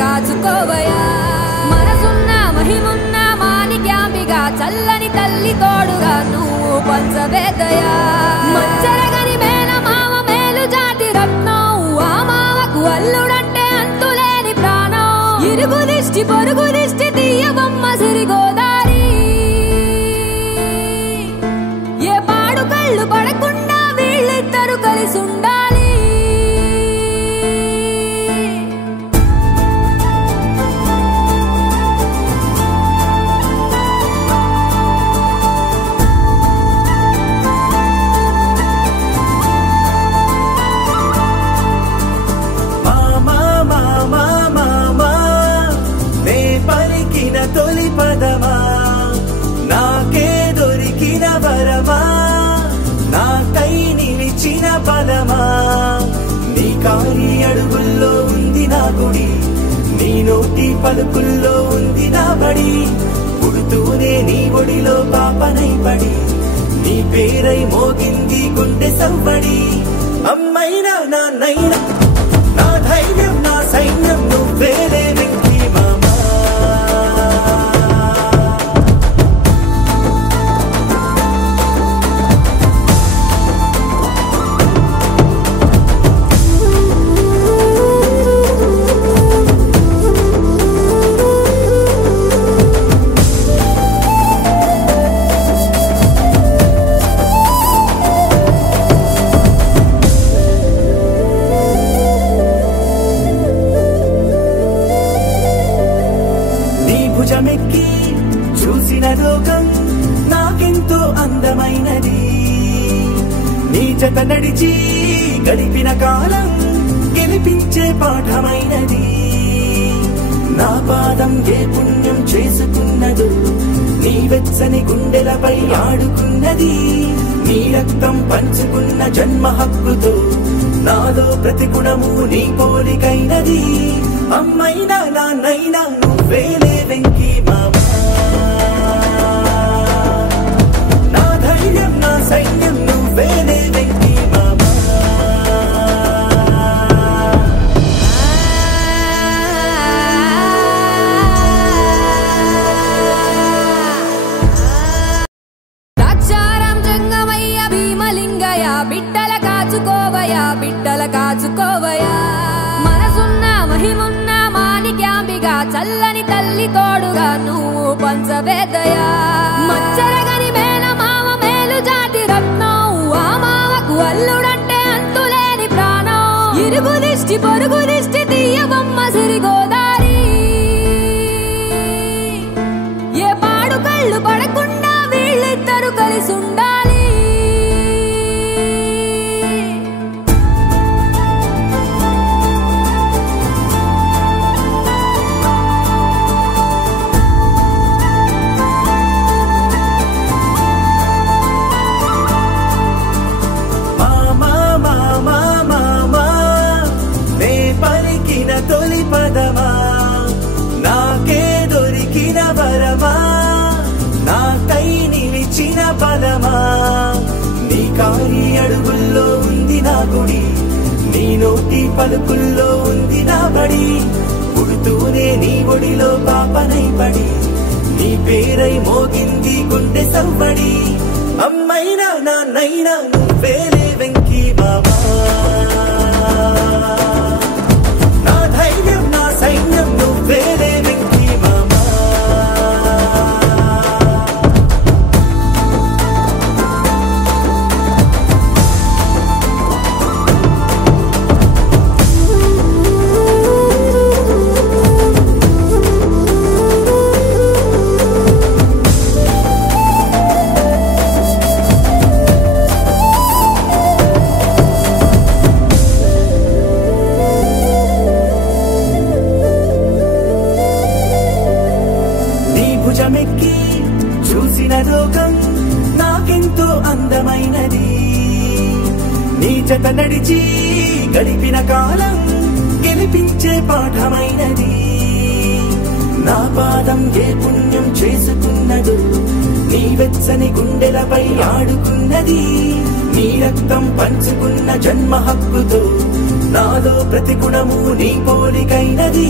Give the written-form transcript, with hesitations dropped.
కాచుకోవయా మనసున్న మహిమున్న మాణిక్యాంబిగా చల్లని తల్లి తోడుగా నువ్వు పంచవేదయా మచ్చరగని మేన మామ మేలు జాతి రత్నం ఆ మామకు అల్లుడంటే అంతులేని ప్రాణం ఇరుగు దిష్టి పొరుగు దిష్టి తీయబొమ్మ సిరిగోదారి ఏ పాడు కళ్ళు పడకుండా వీళ్ళిద్దరు కలిసి ఉండాలి తొలి పదమా నాకే దొరికిన వరమా నాకై నిలిచిన పదమా నీ కాలి అడుగుల్లో ఉంది నా గుడి నీ నోటి పలుకుల్లో ఉంది నా బడి పుడుతూనే నీ ఒడిలో పాపనై పడి నీ పేరై మోగింది గుండె సవ్వడి అమ్మైనా నాన్నైనా నా ధైర్యం నా సైన్యం నువ్వేలే వెంకీ మామ భుజమెక్కి చూసిన లోకం నాకెంతో అందమైనది నీ జత నడిచి గడిపిన కాలం గెలిపించే పాఠమైనది నా పాదం ఏ పుణ్యం చేసుకున్నదో నీ వెచ్చని గుండెలపై ఆడుకున్నది నీ రక్తం పంచుకున్న జన్మ హక్కుతో నాలో ప్రతి గుణము నీ పోలికైనది అమ్మైనా నాన్నైనా నువ్వేలే వెంకీ మామ నా ధైర్యం నా సైన్యం నువ్వేలే వెంకీ మామ ద్రాక్షారాం జంగమయ్య భీమలింగయ్య బిడ్డల కాచుకోవయా బిడ్డల కాచుకోవయా మనసున్న మహిమున్న మాణిక్యాంబిగా చల్లని తల్లి తోడుగా నువ్వు పంచవేదయా మచ్చరగని మేన మామ మేలు జాతి రత్నం ఆ మామకు అల్లుడంటే అంతులేని ప్రాణం ఇరుగు దిష్టి పొరుగు దిష్టి తీయబొమ్మ సిరిగోదారి ఏ పాడు కళ్ళు పడకుండా వీళ్ళిద్దరు కలిసి ఉండాలి తొలి పదమా నాకే దొరికిన వరమా నాకై నిలిచిన పదమా నీ కాలి అడుగుల్లో ఉంది నా గుడి నీ నోటి పలుకుల్లో ఉంది నా బడి పుడుతూనే నీ ఒడిలో పాపనై పడి నీ పేరై మోగింది గుండె సవ్వడి అమ్మైనా నాన్నైనా నువ్వేలే వెంకీ మామ నా ధైర్యం నా సైన్యం నువ్వేలే వెంకీ మామ భుజమెక్కి చూసిన లోకం నాకెంతో అందమైనది నీ జత నడిచి గడిపిన కాలం గెలిపించే పాఠమైనది నా పాదం ఏ పుణ్యం చేసుకున్నదో నీ వెచ్చని గుండెలపై ఆడుకున్నది నీ రక్తం పంచుకున్న జన్మ హక్కుతో నాలో ప్రతి గుణము నీ పోలికైనది